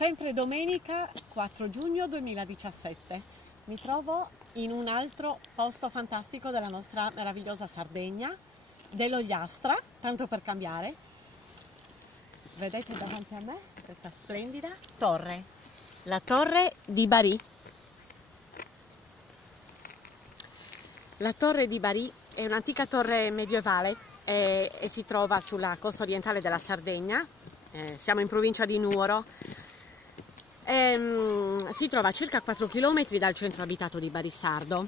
Sempre domenica 4 giugno 2017. Mi trovo in un altro posto fantastico della nostra meravigliosa Sardegna, dell'Ogliastra, tanto per cambiare. Vedete davanti a me questa splendida torre, la torre di Barì. La torre di Barì è un'antica torre medievale e si trova sulla costa orientale della Sardegna. Siamo in provincia di Nuoro. Si trova a circa 4 km dal centro abitato di Barissardo.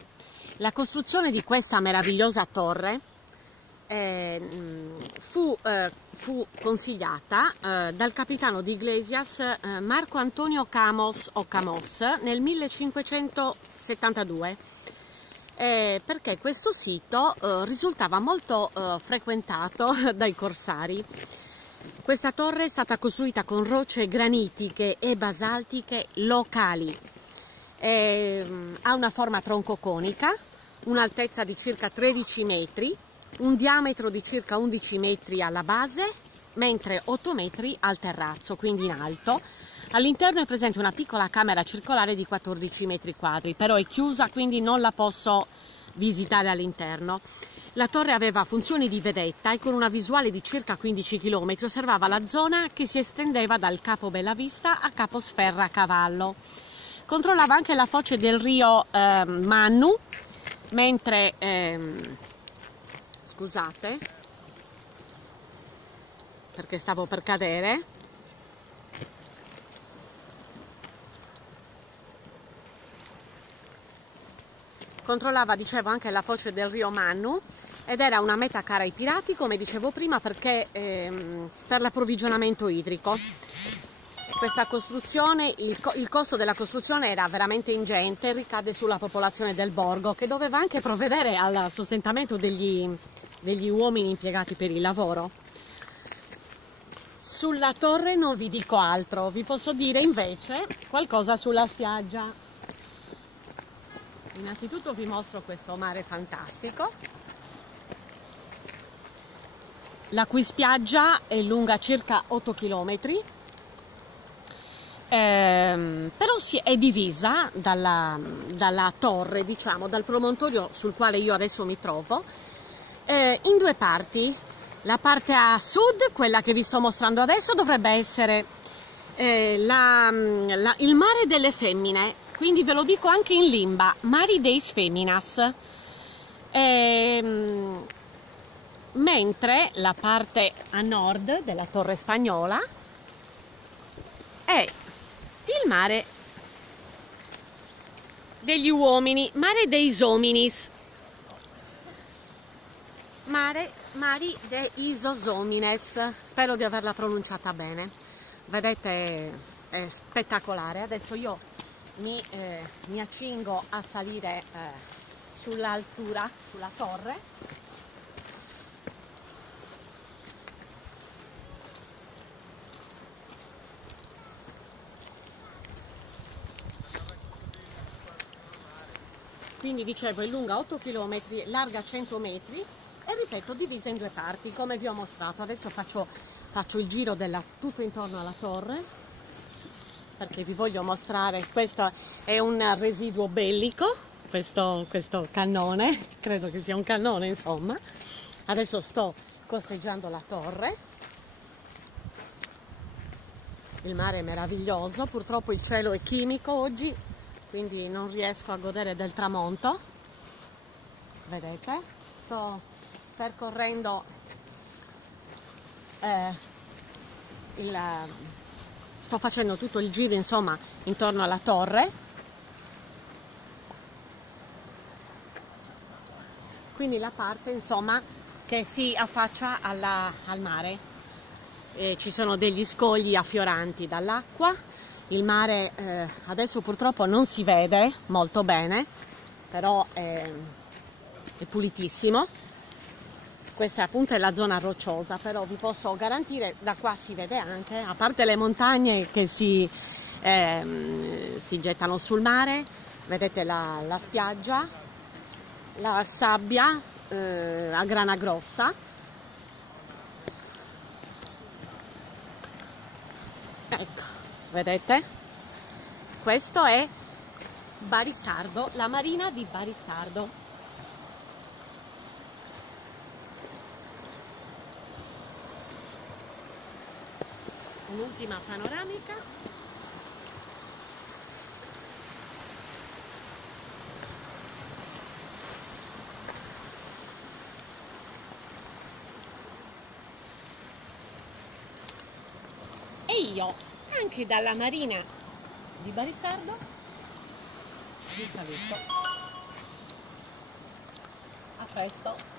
La costruzione di questa meravigliosa torre fu consigliata dal capitano di Iglesias Marco Antonio Camos o Camos nel 1572, perché questo sito risultava molto frequentato dai corsari. Questa torre è stata costruita con rocce granitiche e basaltiche locali. Ha una forma troncoconica, un'altezza di circa 13 metri, un diametro di circa 11 metri alla base, mentre 8 metri al terrazzo, quindi in alto. All'interno è presente una piccola camera circolare di 14 metri quadri, però è chiusa, quindi non la posso visitare all'interno. La torre aveva funzioni di vedetta e con una visuale di circa 15 km osservava la zona che si estendeva dal Capo Bellavista a Capo Sferra Cavallo. Controllava anche la foce del rio Mannu, mentre scusate, perché stavo per cadere. Controllava, dicevo, anche la foce del rio Mannu ed era una meta cara ai pirati, come dicevo prima, perché per l'approvvigionamento idrico. Questa costruzione, il costo della costruzione era veramente ingente e ricade sulla popolazione del borgo, che doveva anche provvedere al sostentamento degli uomini impiegati per il lavoro. Sulla torre non vi dico altro, vi posso dire invece qualcosa sulla spiaggia. Innanzitutto vi mostro questo mare fantastico, la cui spiaggia è lunga circa 8 km, però è divisa dalla torre, diciamo, dal promontorio sul quale io adesso mi trovo, in due parti. La parte a sud, quella che vi sto mostrando adesso, dovrebbe essere il mare delle femmine. Quindi ve lo dico anche in limba, Mari deis Feminas, mentre la parte a nord della torre spagnola è il mare degli uomini, Mare deis Hominis, Mari de Isos Homines, spero di averla pronunciata bene. Vedete, è spettacolare. Adesso io mi accingo a salire sull'altura, sulla torre. Quindi dicevo, è lunga 8 km, larga 100 metri e ripeto, divisa in due parti, come vi ho mostrato. Adesso faccio il giro tutto intorno alla torre, perché vi voglio mostrare. Questo è un residuo bellico, questo cannone, credo che sia un cannone, insomma. Adesso sto costeggiando la torre. Il mare è meraviglioso, purtroppo il cielo è chimico oggi, quindi non riesco a godere del tramonto. Vedete? Sto percorrendo sto facendo tutto il giro, insomma, intorno alla torre. Quindi la parte, insomma, che si affaccia al mare. Ci sono degli scogli affioranti dall'acqua. Il mare adesso purtroppo non si vede molto bene, però è pulitissimo. Questa appunto è la zona rocciosa, però vi posso garantire, da qua si vede anche, a parte le montagne che si gettano sul mare, vedete la spiaggia, la sabbia a grana grossa. Ecco, vedete? Questo è Barisardo, la marina di Barisardo. Un'ultima panoramica. E io, anche dalla marina di Barisardo, vi saluto. A presto.